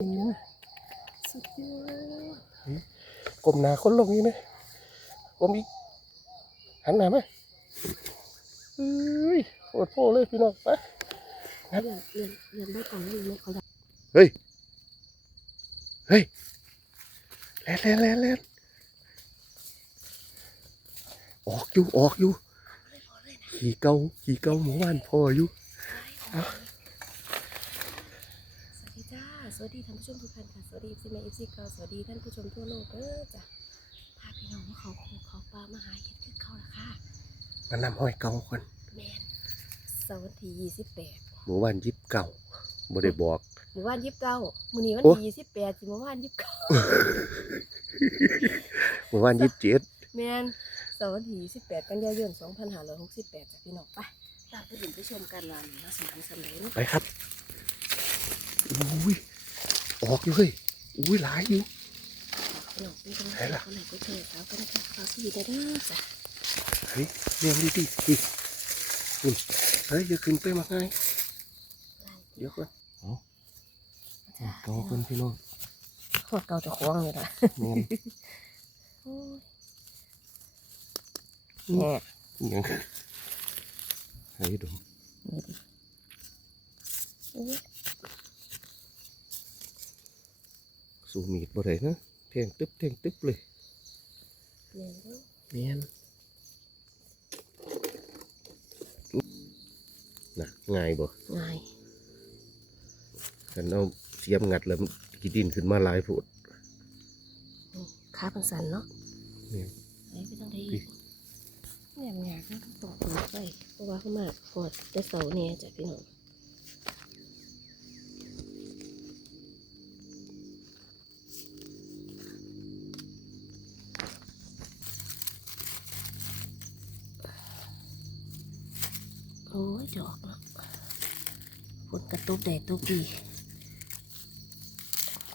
สุดยอดกลมหนาคนลงนี่นะกลมอีกหันหน้ามเอ้ยโคตรโพเลยพี่น้องไปเรียนเรียนเรียนได้ก่อนนี่เขาจะเฮ้ย เฮ้ยแล่นแล่นแล่นแล่นออกอยู่ออกอยู่ ขี่เกาขี่เกาหมู่บ้านพ่ออยู่ สวัสดีท่านผู้ชมทุกท่านค่ะสวัสดีซีเมเอฟซีเกาสวัสดีท่านผู้ชมทั่วโลกเด้อจ้ะพาพี่น้องมาเขาโคเขาปลามาหาเห็ดคือเขาละค่ะมานำห้อยเกาคนแมนเสาร์วันที่ยี่สิบแปดหมู่บ้านยิบเก่าบ่ได้บอก หมู่บ้านยี่สิบเก้ามื้อนี้วันโอ้ที่ยี่สิบแปดสิหมู่บ้านยี่สิบเก้าหมู่บ้านยิบเจ็ดแมนเสาร์วันที่ยี่สิบแปดกันยายนสองพันห้าร้อยหกสิบแปดจ้ะพี่น้องไปตามไปดูไปชมกันว่านี่น่าสนใจสำหรับเนาะไปครับอุ้ย ออกอยู่เฮ้ยอุ้ยหลายอยู่พี่น้องเป็นกำลังไหนล่ะคนไหนก็เจอเขากันนะคะขอสวีเดอร์จ้ะเฮ้ยเรียงดีดีดิคุณเฮ้ยอย่าขึ้นไปมาง่ายเดี๋ยวก่อนเอาเกาคนพี่น้องพวกเก่าจะคล้องเลยล่ะแม่นโอ้ยอืมแหม่ยังให้ดูนี่ดิโอ้ย สู้มีดบ่ได้นะแทงตึ๊บแทงตึ๊บเลยแม่นเด้อแม่นน่ะง่ายบ่ง่ายกันเอาเสียมงัดแล้วมันกินดินขึ้นมาหลายโพดนี่ขาเป็นสันเนาะแม่นไอ้ไปทางใดอีกแหนมหยากนะต้องเปิดไปเพราะว่าเขามาฟอดแต่เสาเนี่ยจ้ะพี่น้อง อ้ยดอกเนาะฝนกระตุกแดดตุกดี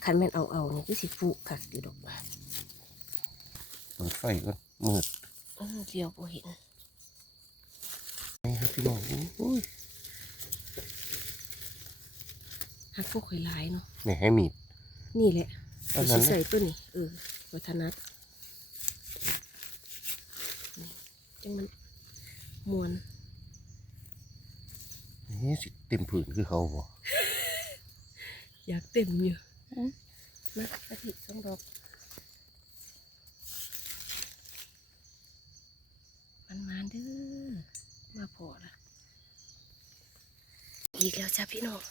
คันแม่นเอาเอาๆนี่คือสิฟุคักอยู่ดอกเปิดไฟก่อนมืดเออเดียวบ่เห็นนี่ครับพี่น้องโอ้ยหักพวกข่อยหลายเนาะนี่ให้มีด นี่แหละอันเรานั้นสินะใส่ตัวนี้เออวัฒนัดนี่จังมันมวนนี่ สิเต็มผืนคือเขาบ่อยากเต็มอยู่นะกะทิสองดอกมันมาเด้อมาพอละอีกแล้วจ้าพี่น้อง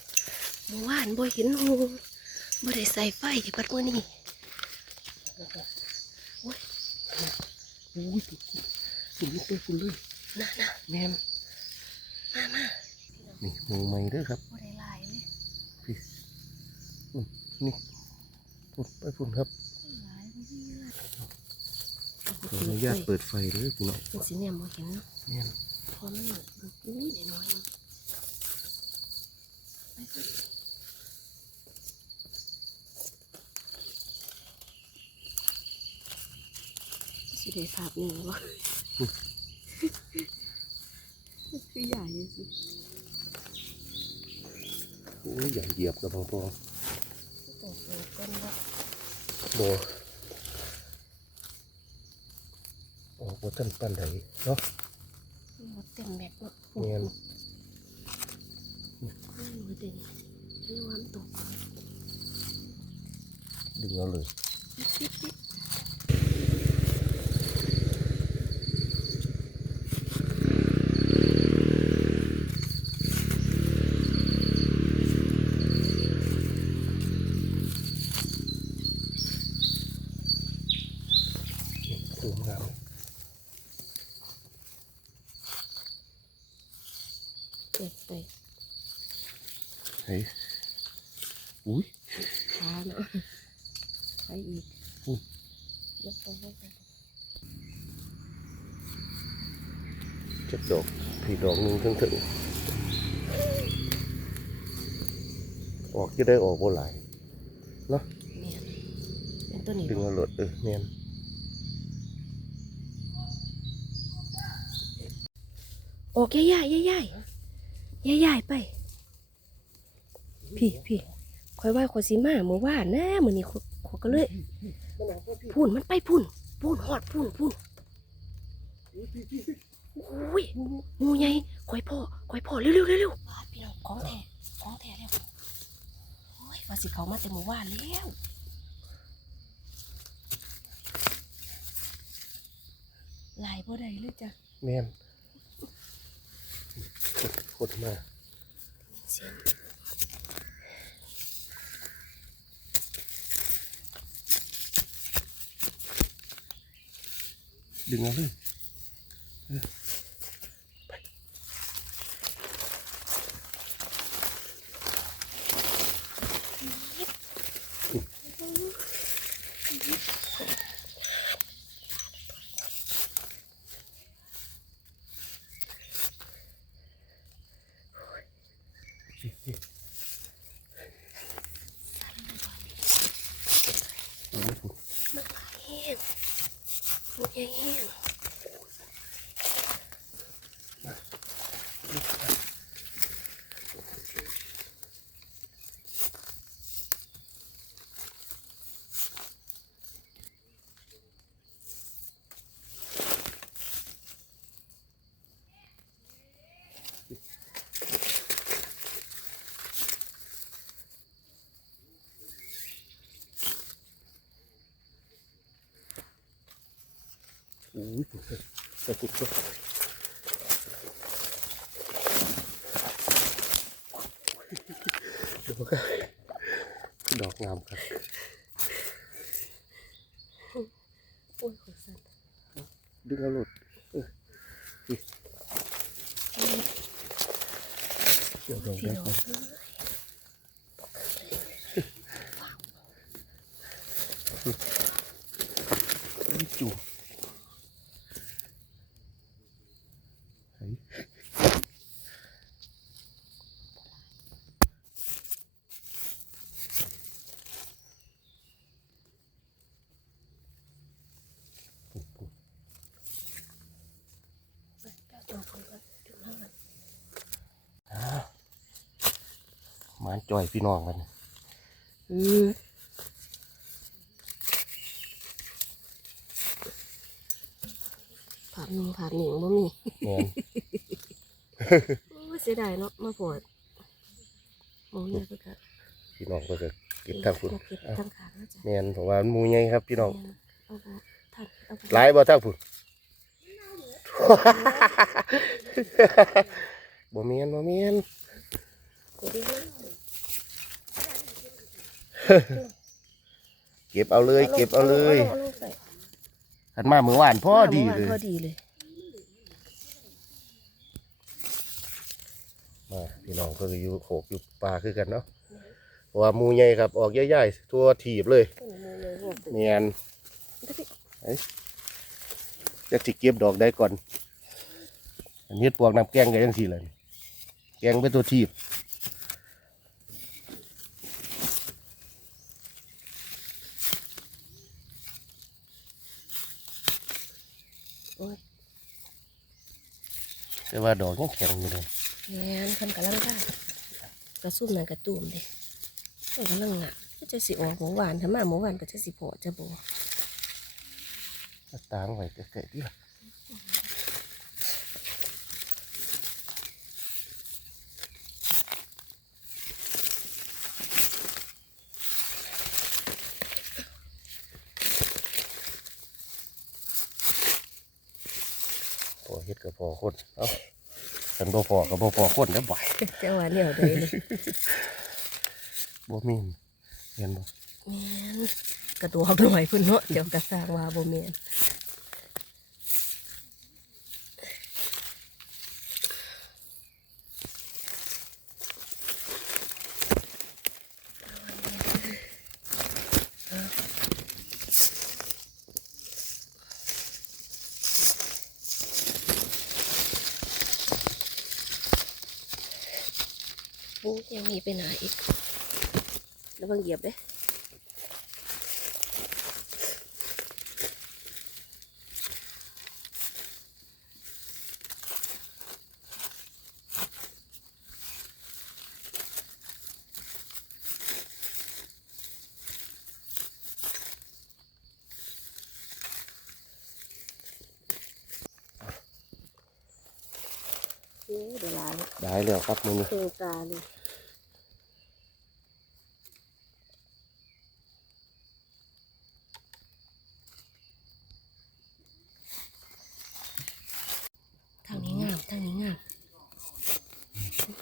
เมื่อวานบ่เห็นหงบ่ได้ใส่ไฟที่ปัดมื่อนี้โอ้ยอุ้ยฝุ่นลุกเลยฝุ่นเลยน่ะนะแม่นมามา นี่มองไม่เด้อครับบ่ได้หลายเลยพี่อืมนี่ฝุ่นไปฝุ่นครับหลายบ่มีเลยขออนุญาตเปิดไฟเลยพี่น้องเป็นสีแนมบ่เห็นเนาะแม่นพอมันอุ้ยน้อยๆนึงไปเถอะสิได้ภาพนี้วะคือใหญ่สิ โอ้ยใหญ่เหยียบกับพอพอต้องเปิดก่อนว่าโบโอ้โหท่านปันไดเนาะหมดเต็มแบบเนาะ แม่น ไม่หมดเต็มระวังตก ดึงเอาเลย สูงงาม เปิดไปเฮ้ยอุ้ยขาเนาะไปอีกอุ้ยยกไปยกไปจับดอกพี่ดอกหนึงถึงถึงออกจะได้ออกบ่หลายเนาะเนี่ยเป็นตัวนี้ดึงบ่เอาหลดเออแม่นออกย่ายๆย่ายๆ ย่ายๆไป พี่พี่ข่อยว่าข่อยสิมาเมื่อวานนะมื้อนี้ข่อยข่อยก็เลยมันเอาพ่อพี่พูนมันไปพูนพูนฮอดพูนพูนพี่พี่พี่โอ้ยงูใหญ่ข่อยพ่อข่อยพ่อเร็วเร็วเร็วเร็วบาดพี่น้องของแท้ของแท้แล้วโอ้ยว่าสิเขามาแต่เมื่อวานแล้วลายบ่ได้เลยจ้ะแมน กดกดมาเสียงดึงเอาเลยพี่พี่เอาไว้ผม มันหลายแห้งงูใหญ่แห้ง อุ้ยผมจะจะกุดก็เดี๋ยวก็ดอกงามครับ โอ้ยขนสั่น ดึงเอาหลุดเออนี่เดี๋ยวดอก พี่ ได้ น้อ ก่อง น เอ้ย นี่จู่เฮ้ยปุ๊บปุ๊บ ไปแป๊บนึงก่อนก่อนถึงห้างก่อน อ่าหมาน จ่อยพี่น้องกันเออภาพหนึ่งภาพหนึ่งบ่มีแมนโอ้ยเสียดายเนาะมาปวดหมูใหญ่ก็กะพี่น้องก็จะเก็บทางคุณเก็บทางขาแล้วจ้ะแมนเพราะว่ามันหมูใหญ่ครับ พี่น้องแม่นเอาบ่ท่านเอาบ่หลายบ่ทางคุณบ่แมนบ่แมนกูดีนะ เก็บเอาเลย เก็บเอาเลยอาลงใส่ขันมาเมื่อวานพอดีเลยพอดีเลยมาพี่น้องก็อยู่โขกอยู่ป่าคือกันเนาะเพราะว่าหมูใหญ่ครับ ออกใหญ่ๆทั่วถีบเลยต้นมือเลยรวบตึงแมนเดี๋ยวพี่จะสิเก็บดอกได้ก่อน อันนี้ปวกน้ำแกงก็ยังสี่เลยแกงเป็นตัวถีบ แต่ว่าดอกยังแข็งอยู่เลยแม่นคันกำลังได้กระซุ่มนั่นกระตุ่มเด้มันกำลังหนักก็จะสิออกหมูหวานถ้ามาหมูหวานก็จะสิโผล่จะโบก็ตางไว้ใกล้ๆที่ละ พอเฮ็ดกับพอ คนเอ้าฉันบ่พอกับบ่พอคนแล้วบ่อยจังหวะเดียวเลยเลยบ่มีเห็นบ่แม่นกระตัวหน่อยพุ่นเนาะเดี๋ยวกระสร้างว่าบ่แม่น โอ้ยังมีไปไหนอีก ระวังเหยียบเด้อ้ยเดี๋ยวลาย ได้แล้ว ครับมือนี้เครื่องตาเลยทางนี้งามทางนี้งาม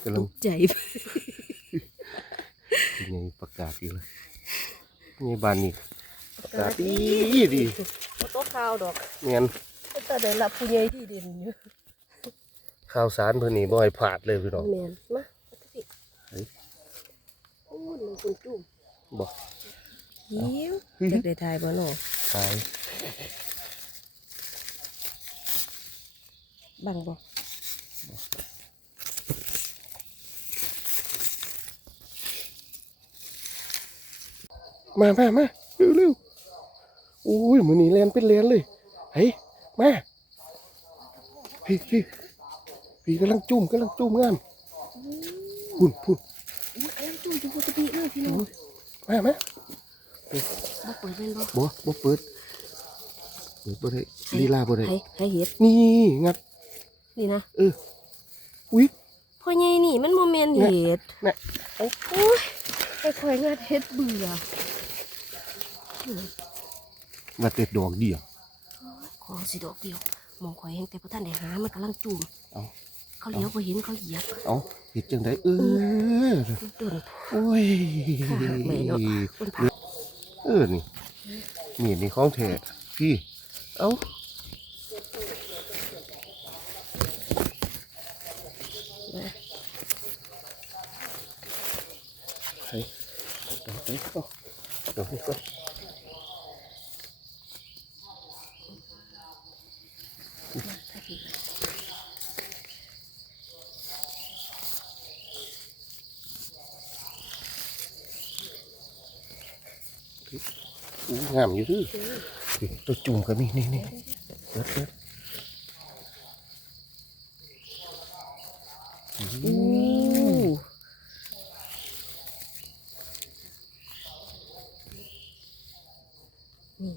กำลังใจยังไงประกาศอยู่เลยนี่บานนี่ประกาศดีดี บ่โต๊ะข้าวดอกเมียน แต่ได้รับผู้ใหญ่ที่เด่นอยู่ ข้าวสารเพื่อนนี่บ่อยผาดเลยพี่น้องแมนมาเอาสิเฮ้ยโอ้หนึ่งคุณจุ่มบอกยิ้วเฮ้ยจะได้ทายบ่เนาะขายบังบ่มามามาเร็วเร็วโอ้ยมือนี้แลนเป็นแลนเลย เฮ้ย มาพี่พี่ พี่กำลังจุ่มกำลังจุ่มงามพุ่นพุ่นอุ้ยอันนั้นจุ่มจุ่มปกติเลยพี่น้องมามาบ่เปิดเป็นบ่บ่บ่เปิดเปิดบ่ได้ลีลาบ่ได้ให้ให้เฮ็ดนี่งัดนี่นะเอออุ้ยพ่อใหญ่นี่มันโมเมนต์เนี่ยเห็ดเนี่ยโอ้ยไอ้คอยงานเห็ดเบื่อมาเต็ดดอกเดียวขอสิดอกเดียวมองคอยเห็นแต่พระท่านได้หามันกำลังจุ่ม เอาเขาเลี้ยวพอเห็นเขาเหยียบเอาเฮ็ดจังไดเออต้นโอ้ยค่ะแม่เนาะต้นผักเออนี่มีดนี่ของแท้พี่เอ้าไปดอกไปเอาดอกนี้ก่ อู้งามอยู่ด้วยตัวจุ่มก็มีนี่นี่เด็ดเด็ดอู้นี่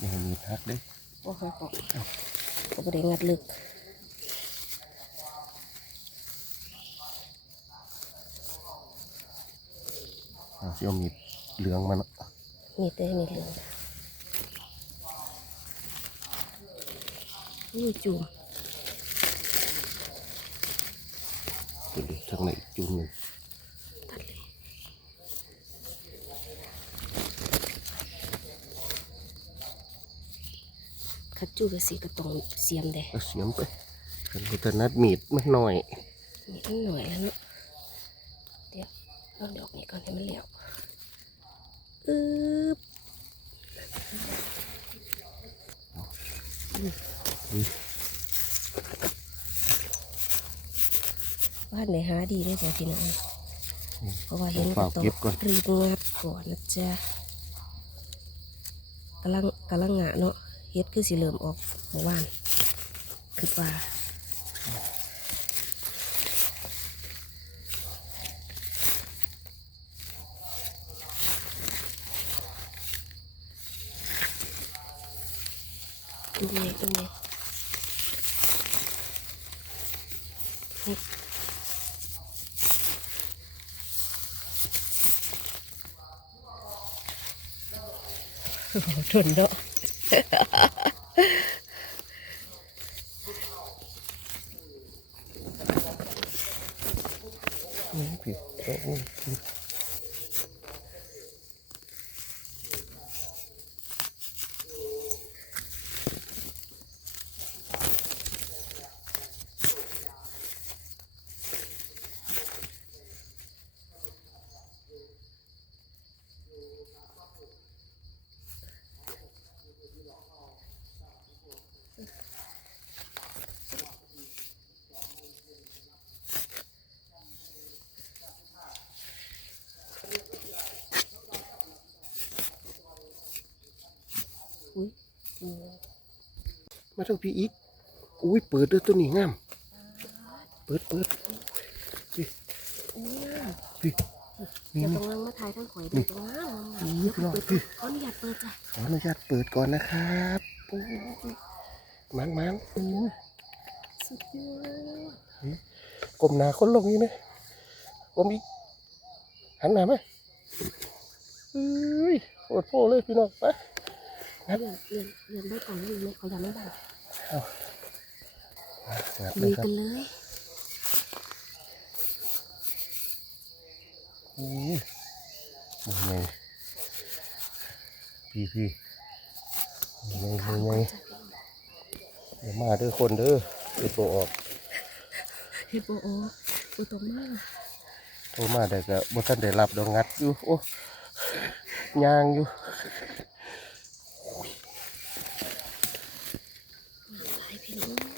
นี่มีทักด้โอ้ยก็ก็บ่ได้งัดลึกเอาสิเอามีดเหลืองมัน มีแต่มีเหลืองนี่จุ่มเดี๋ยวทางไหนจุ่มหนึ่งตัดเลยคัดจูไปสีกระตองเสียมเด้ก็เสียมไปกันพุทธนัดมีดไม่น้อยมีตั้งหน่อยแล้วเนาะเดี๋ยวเอาดอกนี้ก่อนให้มันเหลว อึ๊บอุ้ยบ้านไหนหาดีได้จ้ะพี่น้องเพราะว่าเห็นฝากต้องเก็บก่อนรีบงัดก่อนนะจ๊ะกำลังกำลังงะเนาะเฮ็ดคือสิเริ่มออกเมื่อวานคือว่า เป็นไงเป็นไงนี่โอ้โหทนเนาะ ทางพี่อีกอุ้ยเปิดเด้อตัวนี้งามเปิดเปิดพี่พี่นี่เดี๋ยวนี่ตรงนั้นมาถ่ายทั้งข่อยเดี๋ยวตรงนั้นนี่เดี๋ยวพี่น้องเปิดพี่ขออนุญาตเปิดจ้ะขออนุญาตเปิดก่อนนะครับโอ้ยมันมันอืมสสุดยอดกลมหนาคนลงนี่นะกลมอีกหันหน้าไหมเอ้ยโอดโพเลยพี่น้องไปเรียนเรียนเรียนได้ก่อนเลยเลยเขายังไม่ได้ งัดเลลุยครับกันเลยอู้ยยังไงพี่พี่ยังไงไงเดี๋ยวมาเด้อคนเด้อเอ็ดโบออกเฮโบโอโอตรงมาโทรมาได้ก็บ่ทันได้รับดอกงัดอยู่โอ้ยางอยู่ หล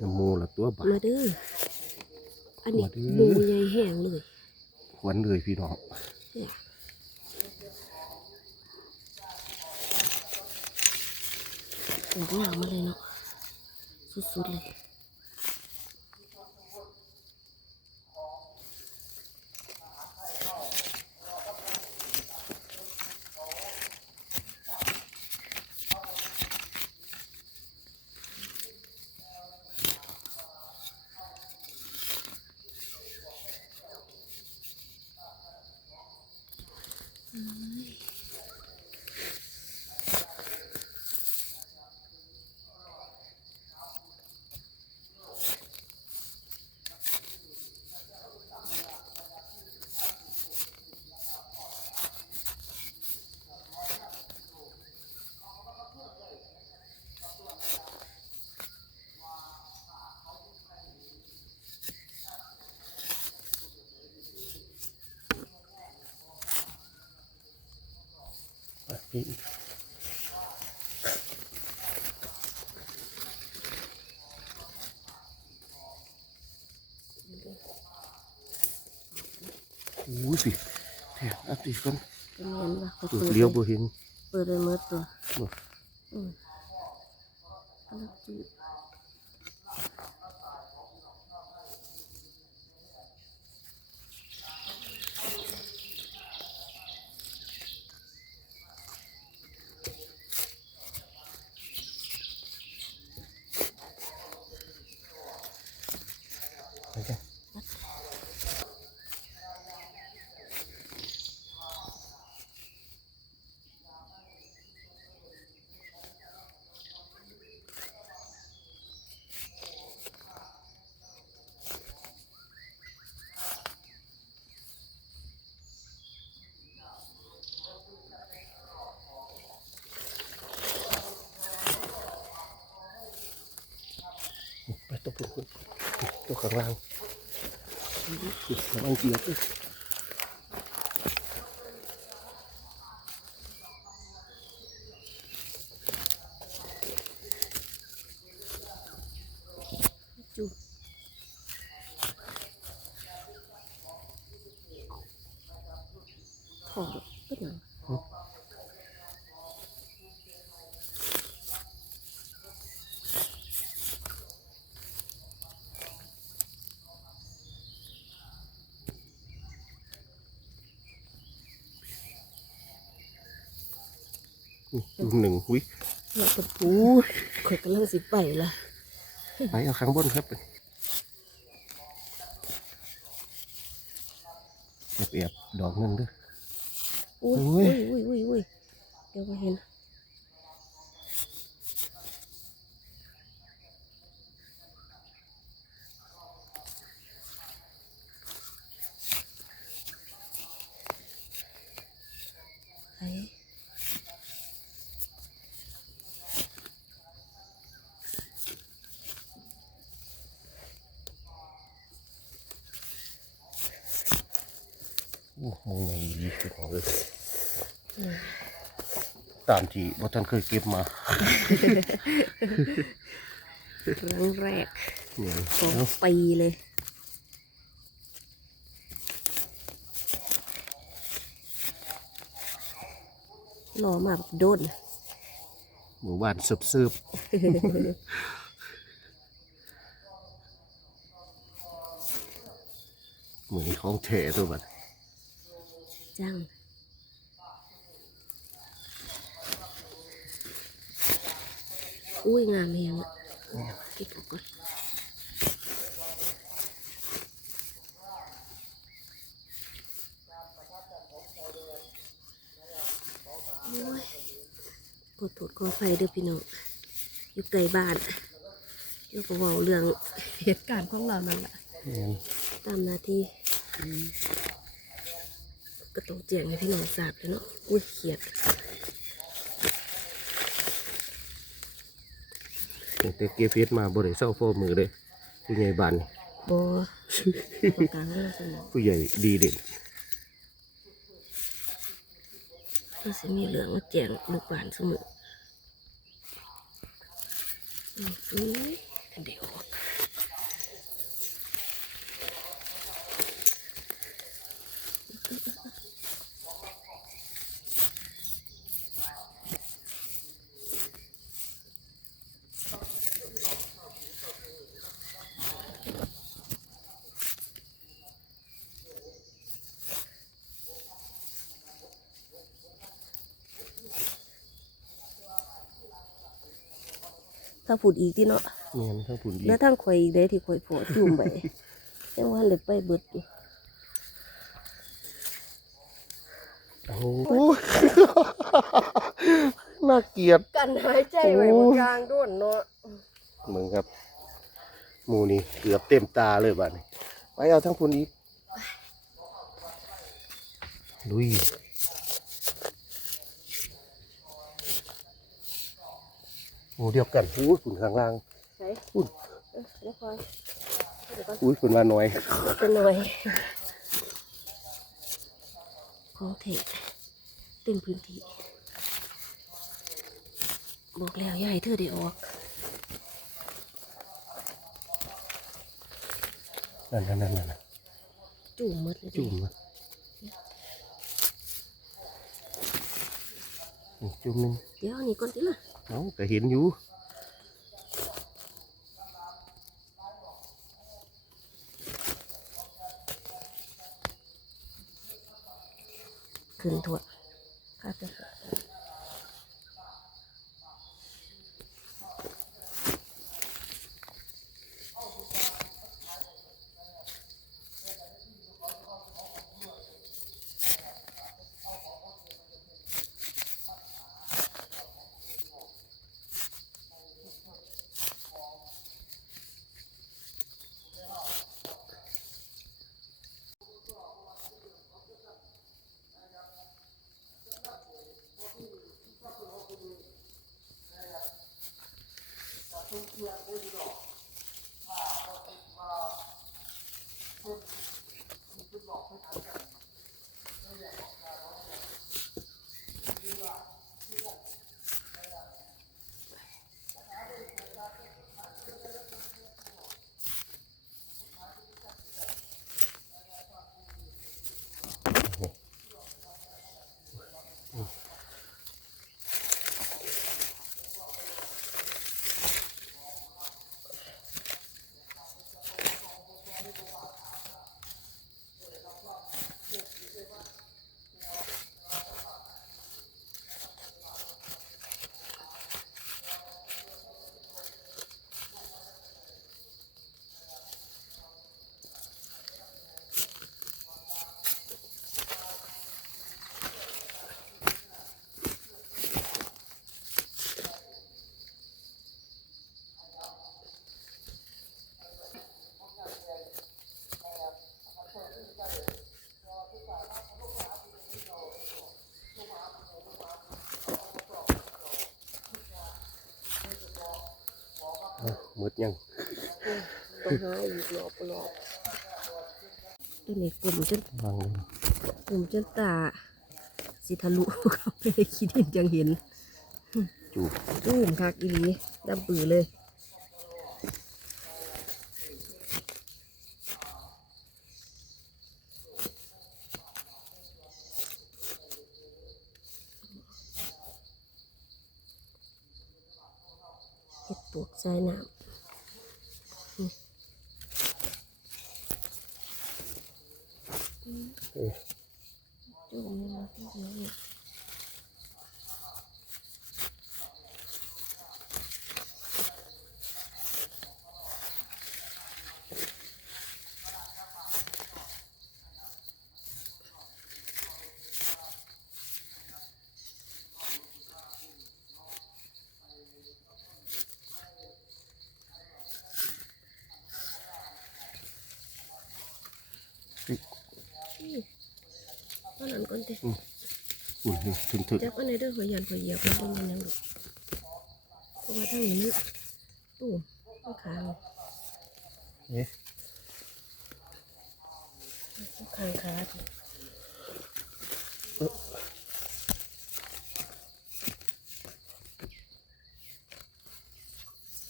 น้องได้เก็บน้ำมูละตัวบาดมาเด้ออันนี้มาเด้อหมูใหญ่แห้งเลยหวันเลยพี่น้องเนี่ยออกหลังมาเลยเนาะสุดๆเลย ปพี่อู้สิแถมอัพสิกันเป็นเงินว่ะเขาตัวเปิดเลี้ยวบ่เห็นเปิดเลยเมื่อตัวบ่อืมอันนั้นจืดไปตัวปุ่นปุ่นตัว ข้างล่างระวังเกียร์ด้วย จุดถอดก็หนัง ดูหนึ่งหุยเนี่ยตะปูอู้ยข่อยกำลังสิไปละไปเอาข้างบนครับเก็บเอียบดอกหนึ่งเด้ออุ้ยโอ้อุ้ยยอุ้ยอุ้ยอุ้ยเดี๋ยวมาเห็น ไอ้ โอ้มึงไงดีพี่น้องเลย ตามที่ว่าท่านเคยเก็บมาครั้งแรกเนี่ยของเนาะปีเลยรอมาแบบโดนหมู่บ้านซึบซึบเหมือนของแท้ตัวบัดจัง อุ้ยงามเลยอะเก็บออกก่อนโอ้ยปวดถดกอไฟเด้อพี่น้องอยู่ไกลบ้านแล้วก็เว่าเรื่องเหตุการณ์ของเรานั่นแหละเนี่ยตามหน้าที่ก็ต้องแจ้งให้พี่น้องทราบแล้วเนาะอุ้ยเขียด ตั้งแต่เก็บเฮ็ดมาบ่ได้เศร้าโฟมือเลยผู้ใหญ่บ้านนี่บอตรงกลางแล้วสมองผู้ใหญ่ดีเด่นก็จะมีเหลืองมาแจ้งลูกบ้านเสมออืมอุ้ยเดี๋ยว ถ้าพูดอีกที่เนาะเมียนทั้งผุนดีแล้วทั้งข่อยอีกได้ที่ข่อยโผล่จุ่มไปยังว่าเลยไปเบิดอยู่โอ้โหน่าเกลียดกันหายใจไว้บนกลางด้วนเนาะเหมือนครับหมูนี่เกือบเต็มตาเลยบ้านี้ไปเอาทั้งผุนอีกลุย หมูเดียวกันอุ้ยฝุ่นข้างล่างใช่อุ้ยเออเดี๋ยวก่อนเดี๋ยวก่อนอุ้ยฝุ่นมาหน่อยเป็นหน่อยของเทศเต็มพื้นที่ บอกแล้วอย่าให้เธอได้ออกนั่นนั่นนั่นนั่นจุ่มหมดเลยจุ่มนะนี่จุ่มหนึง เดี๋ยวอันนี้ก่อนสิล่ะ เอาก็เห็นอยู่ขึ้นถั่วข้าจะ มืดยังต้องหาอีกรอบรอบตัวนี้กลุ่มจนวางเลยผมจนตาสิทะลุเข้าไปในขี้ดินจังเห็นจูบจูมคักอีหลีดำปือเลย เห็ดปวกใส่น้ำอืมเออจุ่มนี่มาที่นี่ตอน นั้นก่อนเต้อุ่นนี่ถึงถึงจับอันไหนเด้อหัวยันหัวเหยียบแล้วมันยังดอกเพราะว่าทางนี้มันตู้ต้องขางเอ๊ะต้องขางขาดิ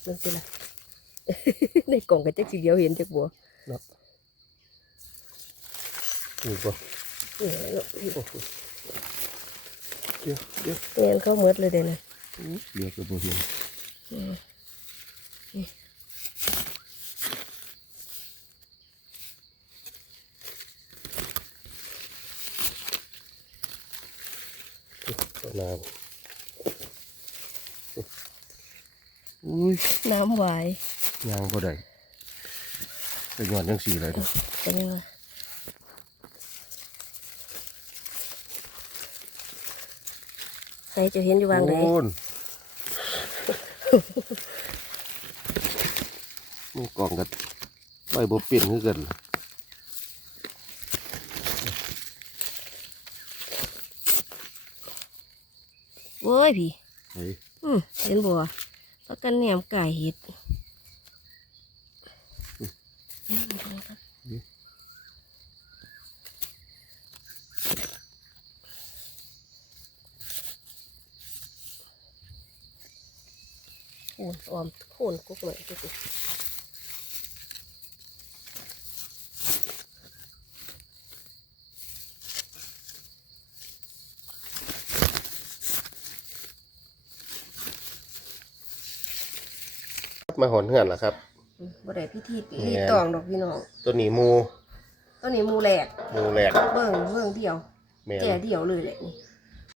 มันเป็นไรในกล่องกับจักสีเดียวเห็นจักบัวเนาะนี่บ่นี่แหละเนาะ โอ้โหเดี๋ยวเดี๋ยวแงนเข้าเมดเลยเด้นะเดี๋ยวก็บ่เห็นอืมนี่ก็น้ำอุ้ยน้ำไหวายยางบ่ได้แต่ย้อนจังสี่เลยเด้อเป็นยังไง ใครจะเห็นอยู่วางไหนโอนมันกล่องกันใบบ่เปลี่ยนคือกันโว้ยพี่เฮ้ยอืมเห็นบัวประกันแหนมไก่เห็ดย่างมันก่ อนโอนออมโคนกุ๊กหน่อยกุ๊กๆมาหอนเหือนล่ะครับอืมบ่ได้พิธีปีแม่นรีตองดอกพี่น้อง ตัวนี้หมูตอนนี้หมูแหลกหมูแหลกเบิ่งเบิ่งเดียวแม่นแก่เดียวเลยแหละนี่